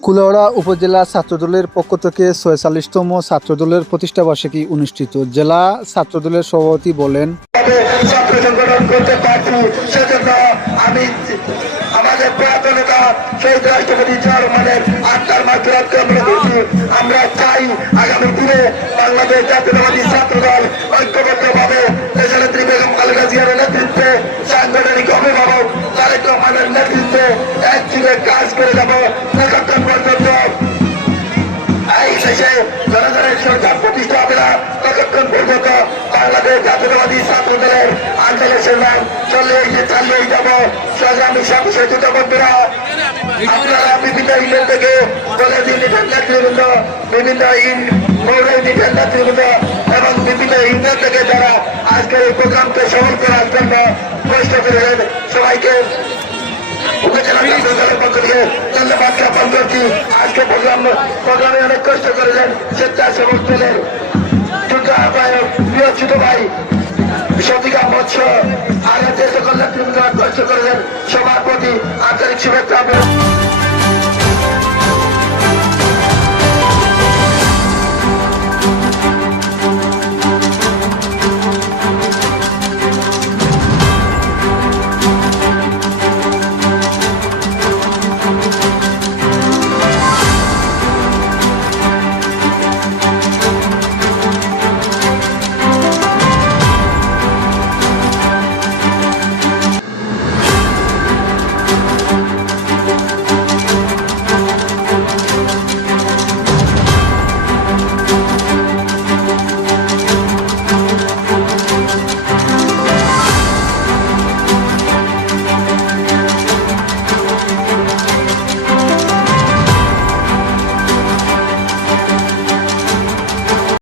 কুলাউড়া উপজেলা ছাত্রদলের পক্ষ থেকে ছয়চল্লিশতম ছাত্রদলের প্রতিষ্ঠাবার্ষিকী অনুষ্ঠিত। জেলা ছাত্রদলের সভাপতি বলেন আমরা চাই আগামী দিনে বাংলাদেশ জাতীয়তাবাদী ছাত্র দল ঐক্যবদ্ধভাবে খালেদা জিয়ার নেতৃত্বে সাংগঠনিক অভিভাবক তারেক রহমানের নেতৃত্বে একযোগে কাজ করে যাব ততক্ষণ পর্যন্ত চলে চালিয়ে যাব। সংগ্রামী সচেতন বন্ধুরা, আপনারা বিভিন্ন ইউনিয়ন থেকে দলের ইউনিটের নেতৃবৃন্দ, বিভিন্ন নেতৃবৃন্দ এবং বিভিন্ন ইউনিয়ন থেকে যারা আজকের এই প্রোগ্রামকে সফল করার জন্য কষ্ট করেছেন সবাইকে ধন্যবাদ আজকে প্রোগ্রাম কষ্ট করেছেন স্বেচ্ছাসেবক দলের আন্তরিক শুভেচ্ছা।